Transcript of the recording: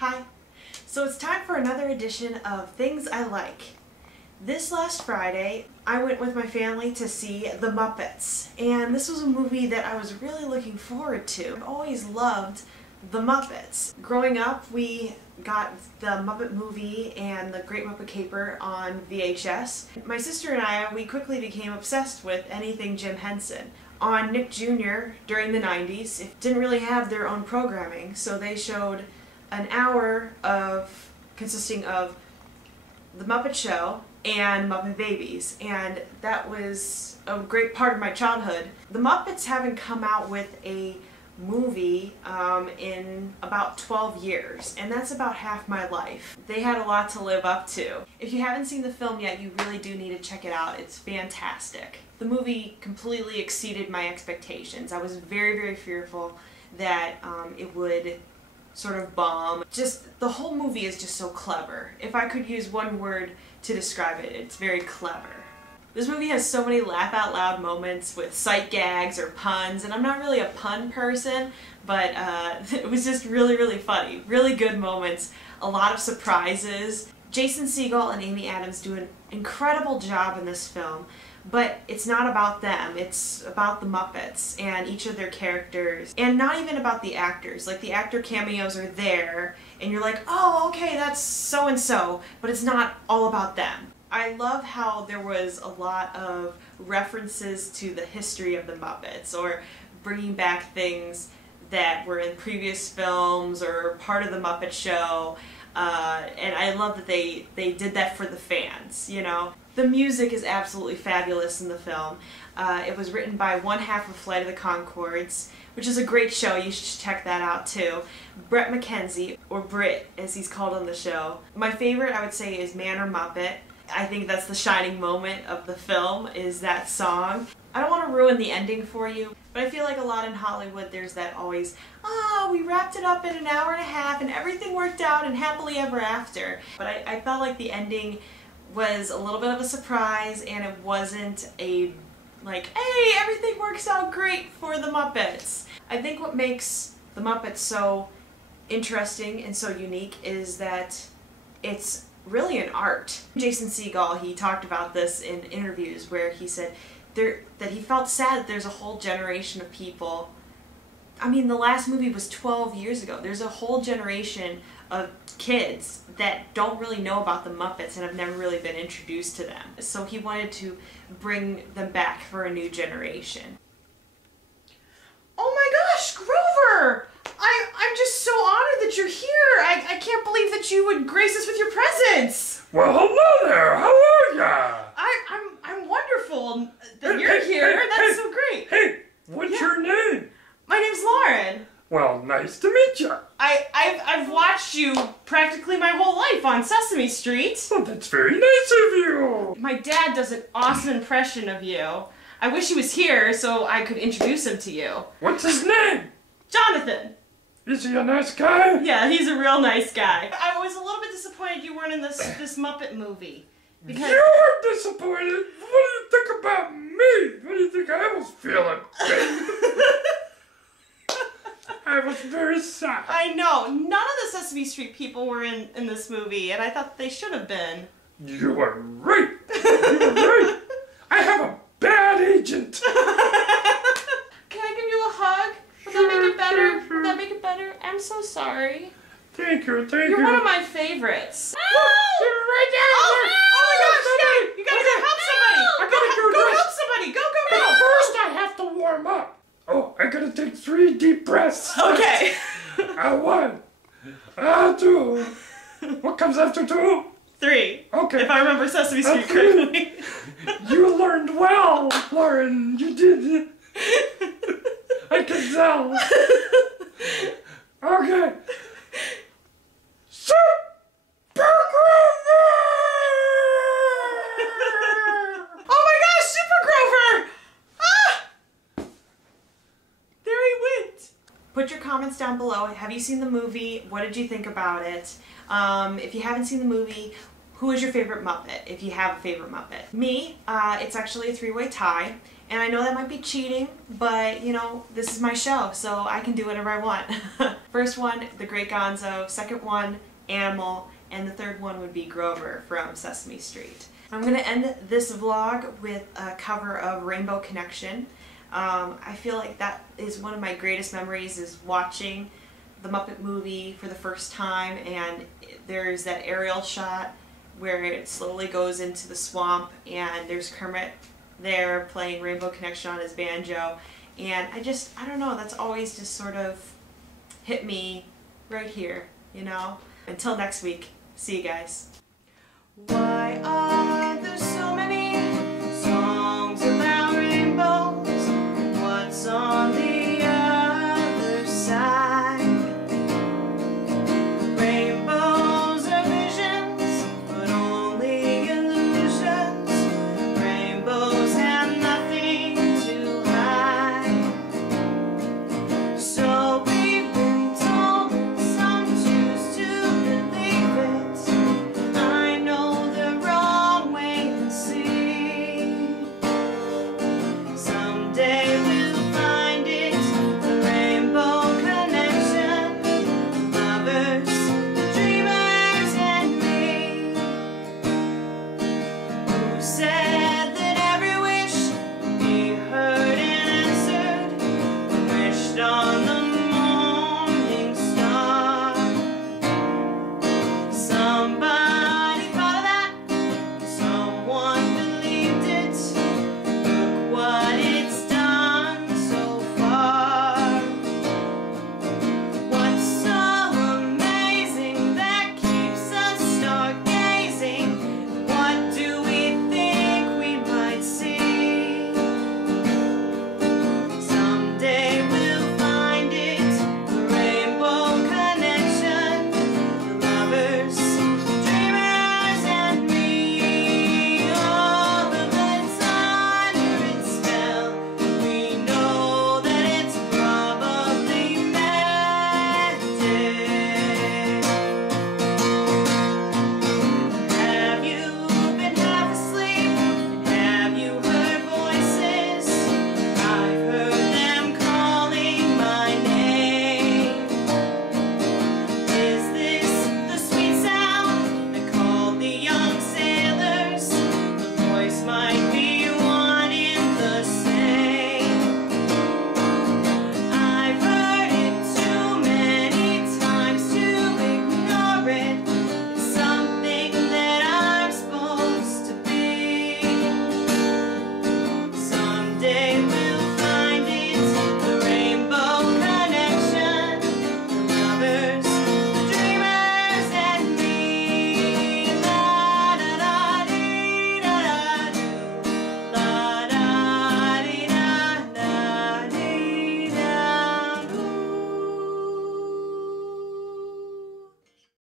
Hi. So it's time for another edition of Things I Like. This last Friday, I went with my family to see The Muppets, and this was a movie that I was really looking forward to. I've always loved The Muppets. Growing up, we got the Muppet movie and the Great Muppet Caper on VHS. My sister and I, we quickly became obsessed with anything Jim Henson. On Nick Jr. during the 90s, it didn't really have their own programming, so they showed an hour consisting of The Muppet Show and Muppet Babies, and that was a great part of my childhood. The Muppets haven't come out with a movie in about 12 years, and that's about half my life. They had a lot to live up to. If you haven't seen the film yet, you really do need to check it out. It's fantastic. The movie completely exceeded my expectations. I was very, very fearful that it would sort of bomb. Just, the whole movie is just so clever. If I could use one word to describe it, it's very clever. This movie has so many laugh out loud moments with sight gags or puns, and I'm not really a pun person, but it was just really, really funny. Really good moments, a lot of surprises. Jason Segel and Amy Adams do an incredible job in this film, but it's not about them. It's about the Muppets and each of their characters, and not even about the actors. Like, the actor cameos are there, and you're like, oh, okay, that's so-and-so, but it's not all about them. I love how there was a lot of references to the history of the Muppets, or bringing back things that were in previous films or part of the Muppet Show, and I love that they did that for the fans, you know? The music is absolutely fabulous in the film. It was written by one half of Flight of the Conchords, which is a great show. You should check that out too. Bret McKenzie, or Brit as he's called on the show. My favorite, I would say, is Man or Muppet. I think that's the shining moment of the film, is that song. I don't want to ruin the ending for you, but I feel like a lot in Hollywood there's that always, we wrapped it up in an hour and a half and everything worked out and happily ever after. But I felt like the ending was a little bit of a surprise, and it wasn't a, like, hey, everything works out great for the Muppets. I think what makes the Muppets so interesting and so unique is that it's really an art. Jason Segel, he talked about this in interviews where he said that he felt sad that there's a whole generation of people. I mean, the last movie was 12 years ago. There's a whole generation of kids that don't really know about the Muppets and have never really been introduced to them. So he wanted to bring them back for a new generation. Oh my gosh, Grover! I'm just so honored that you're here. I can't believe that you would grace us with your presence. Well, hello there. How are ya? I'm wonderful that you're here. That's so great. Hey, what's your name? My name's Lauren. Well, nice to meet you. I've watched you practically my whole life on Sesame Street. Well, that's very nice of you. My dad does an awesome impression of you. I wish he was here so I could introduce him to you. What's his name? Jonathan. Is he a nice guy? Yeah, he's a real nice guy. I was a little bit disappointed you weren't in this Muppet movie. Because you were disappointed? What do you think about me? What do you think I was feeling? I was very sad. I know. None of the Sesame Street people were in this movie, and I thought they should have been. You were right. You were right. I have a bad agent. Can I give you a hug? Would that make it better? Would that make it better? I'm so sorry. Thank you, thank you. You're one of my favorites. Look, you're right there. Oh my gosh, you gotta go help somebody. I gotta go help somebody. Go. But first I have to warm up. Oh, I gotta take 3 deep breaths. Okay. 1, 2. What comes after 2? 3. Okay. If I remember Sesame Street correctly. You learned well, Lauren. You did. I can tell. Okay. Super Grover! Oh my gosh, Super Grover! Ah! There he went. Put your comments down below. Have you seen the movie? What did you think about it? If you haven't seen the movie, who is your favorite Muppet, if you have a favorite Muppet. Me, it's actually a three-way tie, and I know that might be cheating, but you know, this is my show, so I can do whatever I want. First one, The Great Gonzo. Second one, Animal. And the third one would be Grover from Sesame Street. I'm going to end this vlog with a cover of Rainbow Connection. I feel like that is one of my greatest memories, is watching the Muppet movie for the first time, and there's that aerial shot where it slowly goes into the swamp and there's Kermit there playing Rainbow Connection on his banjo, and I don't know, that's always just sort of hit me right here, you know? Until next week, see you guys. Why are there so many songs about rainbows? What's on the other side? Rainbows are visions, but only illusions. Rainbows have nothing to hide. So we've been told, some choose to believe it. I know the wrong way to see. Someday we'll find it, the rainbow connection. Lovers